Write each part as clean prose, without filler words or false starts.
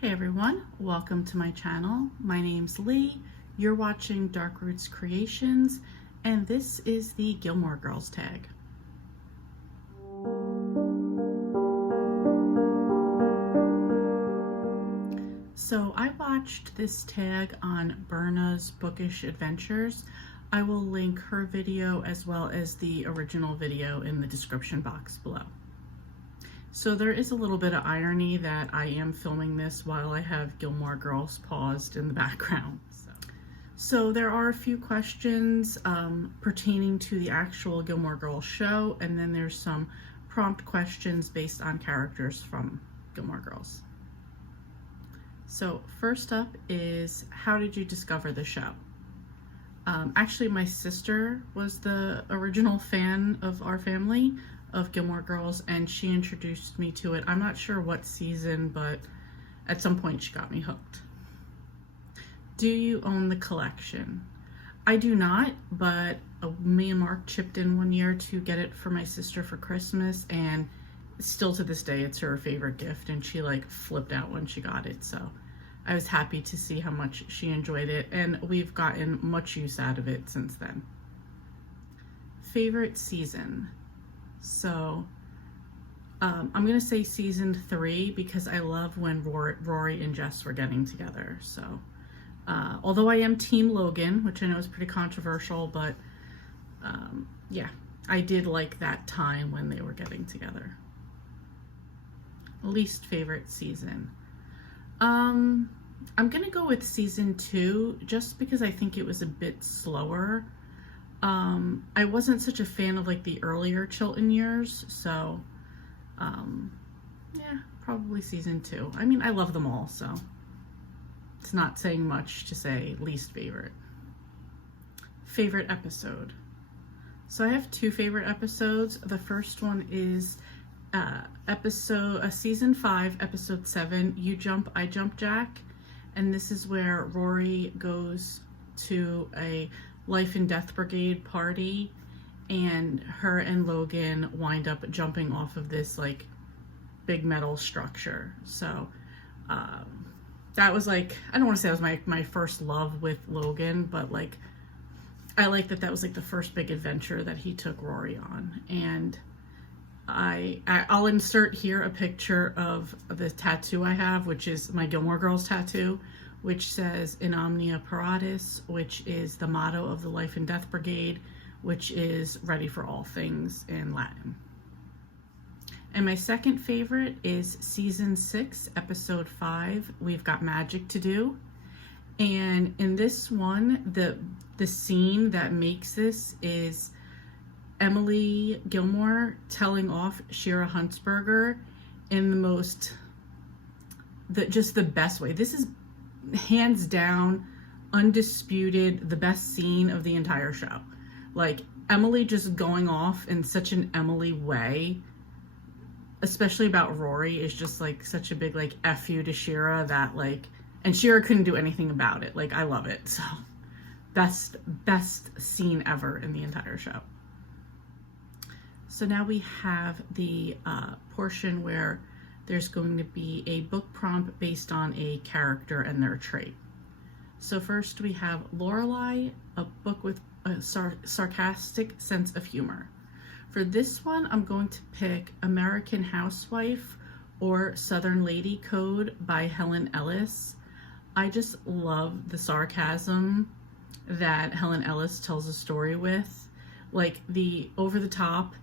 Hey everyone, welcome to my channel. My name's Lee, you're watching Dark Roots Creations, and this is the Gilmore Girls tag. So I watched this tag on Berna's Bookish Adventures. I will link her video as well as the original video in the description box below. So there is a little bit of irony that I am filming this while I have Gilmore Girls paused in the background. So there are a few questions pertaining to the actual Gilmore Girls show, and then there's some prompt questions based on characters from Gilmore Girls. So first up is, how did you discover the show? Actually, my sister was the original fan of our family of Gilmore Girls, and she introduced me to it. I'm not sure what season, but at some point she got me hooked. Do you own the collection? I do not, but me and Mark chipped in one year to get it for my sister for Christmas, and still to this day it's her favorite gift, and she like flipped out when she got it. So I was happy to see how much she enjoyed it, and we've gotten much use out of it since then. Favorite season? So I'm gonna say season 3 because I love when Rory and Jess were getting together. So although I am team Logan, which I know is pretty controversial, but yeah, I did like that time when they were getting together. Least favorite season? I'm gonna go with season 2 just because I think it was a bit slower. I wasn't such a fan of like the earlier Chilton years, so yeah, probably season 2. I mean, I love them all, so it's not saying much to say least favorite. Favorite episode? So I have 2 favorite episodes. The first one is season 5, episode 7, You Jump, I Jump, Jack. And this is where Rory goes to a life and death brigade party, and her and Logan wind up jumping off of this like big metal structure. So that was like, I don't want to say it was my first love with Logan, but like I like that was like the first big adventure that he took Rory on. And I'll insert here a picture of the tattoo I have, which is my Gilmore Girls tattoo, which says In Omnia Paratus, which is the motto of the Life and Death Brigade, which is ready for all things in Latin. And my second favorite is season 6, episode 5, We've Got Magic to Do. And in this one, the scene that makes this is Emily Gilmore telling off Shira Huntsberger in just the best way. This is hands down, undisputed, the best scene of the entire show. Like, Emily just going off in such an Emily way, especially about Rory, is just like such a big like F you to Shira that like, and Shira couldn't do anything about it. Like, I love it. So best scene ever in the entire show. So now we have the portion where there's going to be a book prompt based on a character and their trait. So first we have Lorelai, a book with a sarcastic sense of humor. For this one, I'm going to pick American Housewife or Southern Lady Code by Helen Ellis. I just love the sarcasm that Helen Ellis tells a story with. Like the over-the-top,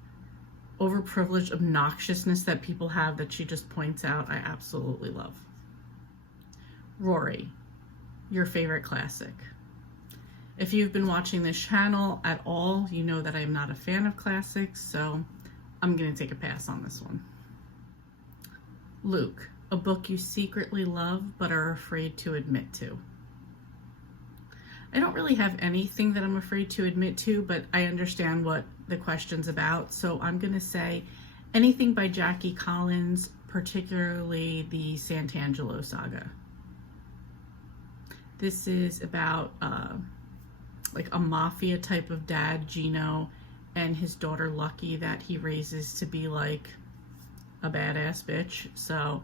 overprivileged obnoxiousness that people have that she just points out, I absolutely love. Rory, your favorite classic. If you've been watching this channel at all, you know that I'm not a fan of classics, so I'm gonna take a pass on this one. Luke, a book you secretly love but are afraid to admit to. I don't really have anything that I'm afraid to admit to, but I understand what the question's about. So I'm gonna say anything by Jackie Collins, particularly the Santangelo saga. This is about like a mafia type of dad, Gino, and his daughter Lucky that he raises to be like a badass bitch. So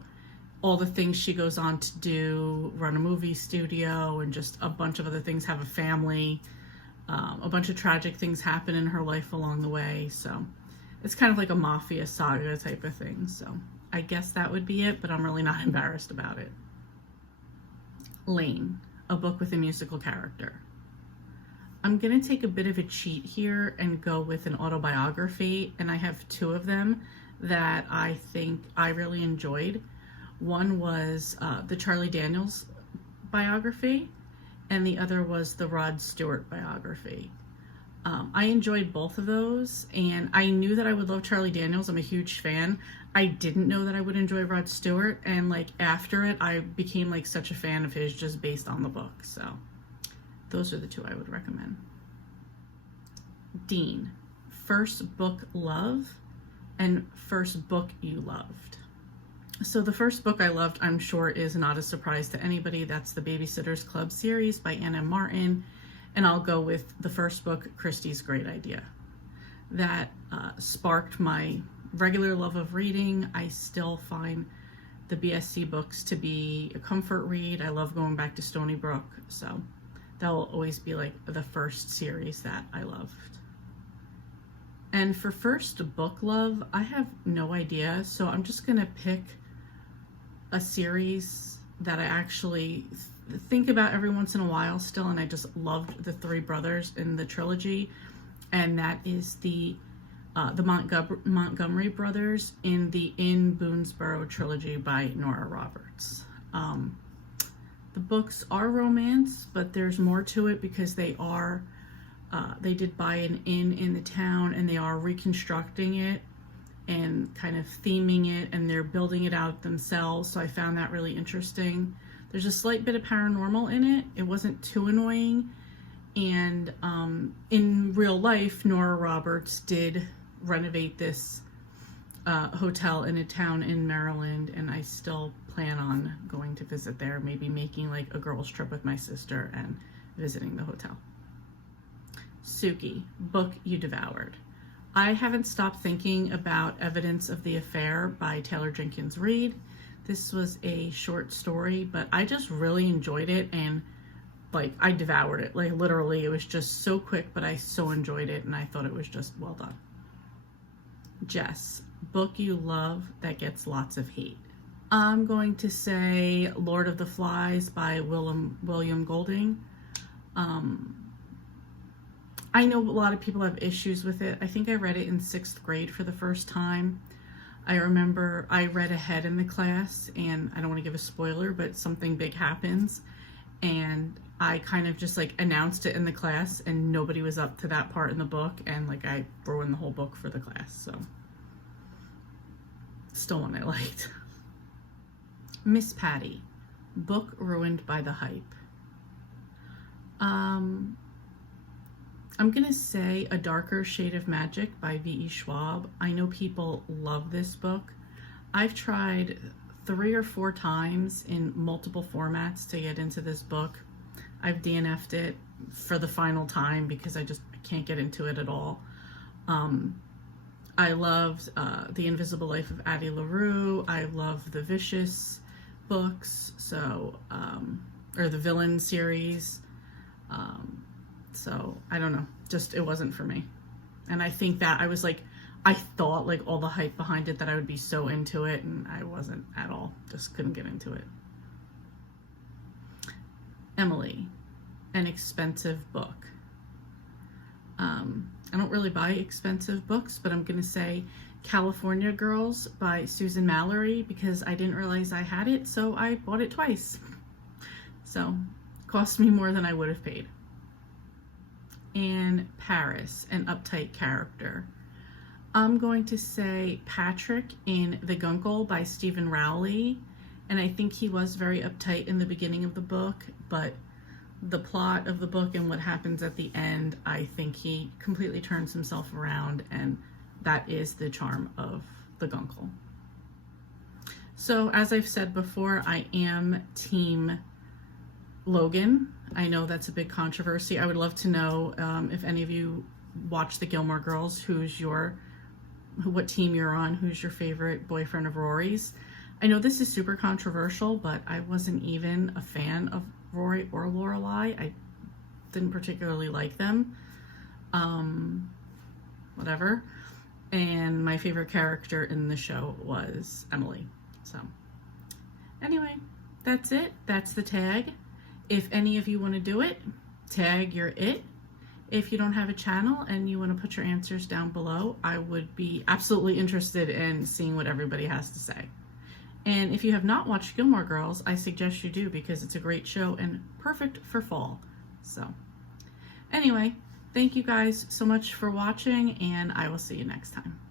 all the things she goes on to do, run a movie studio and just a bunch of other things, have a family. A bunch of tragic things happen in her life along the way. So it's kind of like a mafia saga type of thing. So I guess that would be it, but I'm really not embarrassed about it. Lane, a book with a musical character. I'm going to take a bit of a cheat here and go with an autobiography, and I have two of them that I think I really enjoyed. One was the Charlie Daniels biography, and the other was the Rod Stewart biography. I enjoyed both of those, and I knew that I would love Charlie Daniels. I'm a huge fan. I didn't know that I would enjoy Rod Stewart, and like after it, I became like such a fan of his just based on the book. So those are the two I would recommend. Dean, first book love and first book you loved. So the first book I loved, I'm sure, is not a surprise to anybody. That's the Babysitter's Club series by Ann M. Martin. And I'll go with the first book, Christie's Great Idea. That sparked my regular love of reading. I still find the BSC books to be a comfort read. I love going back to Stony Brook. So that will always be like the first series that I loved. And for first book love, I have no idea. So I'm just going to pick a series that I actually think about every once in a while still, and I just loved the three brothers in the trilogy, and that is the Montgomery brothers in the In Boonesboro trilogy by Nora Roberts. The books are romance, but there's more to it because they did buy an inn in the town, and they are reconstructing it and kind of theming it, and they're building it out themselves. So I found that really interesting. There's a slight bit of paranormal in it. It wasn't too annoying. And in real life, Nora Roberts did renovate this hotel in a town in Maryland, and I still plan on going to visit there, maybe making like a girls trip with my sister and visiting the hotel. Sookie, book you devoured. I haven't stopped thinking about Evidence of the Affair by Taylor Jenkins Reid. This was a short story, but I just really enjoyed it, and like I devoured it. Like literally, it was just so quick, but I so enjoyed it, and I thought it was just well done. Jess, book you love that gets lots of hate. I'm going to say Lord of the Flies by William Golding. I know a lot of people have issues with it. I think I read it in 6th grade for the first time. I remember I read ahead in the class, and I don't want to give a spoiler, but something big happens, and I kind of just like announced it in the class, and nobody was up to that part in the book, and like I ruined the whole book for the class. So still one I liked. Miss Patty, book ruined by the hype. I'm gonna say A Darker Shade of Magic by V.E. Schwab. I know people love this book. I've tried 3 or 4 times in multiple formats to get into this book. I've DNF'd it for the final time because I can't get into it at all. I loved The Invisible Life of Addie LaRue. I love the Vicious books, so or the Villain series. So I don't know, just it wasn't for me. And I think that I thought like all the hype behind it that I would be so into it, and I wasn't at all. Just couldn't get into it. Emily, an expensive book. I don't really buy expensive books, but I'm gonna say California Girls by Susan Mallory because I didn't realize I had it, so I bought it twice. So it cost me more than I would have paid. And Paris, an uptight character. I'm going to say Patrick in The Guncle by Stephen Rowley, and I think he was very uptight in the beginning of the book, but the plot of the book and what happens at the end, I think he completely turns himself around, and that is the charm of The Guncle. So as I've said before, I am team Logan. I know that's a big controversy. I would love to know if any of you watch the Gilmore Girls, what team you're on, who's your favorite boyfriend of Rory's. I know this is super controversial, but I wasn't even a fan of Rory or Lorelai. I didn't particularly like them. Whatever. And my favorite character in the show was Emily. So anyway, that's it. That's the tag. If any of you want to do it, tag your it. If you don't have a channel and you want to put your answers down below, I would be absolutely interested in seeing what everybody has to say. And if you have not watched Gilmore Girls, I suggest you do, because it's a great show and perfect for fall. So anyway, thank you guys so much for watching, and I will see you next time.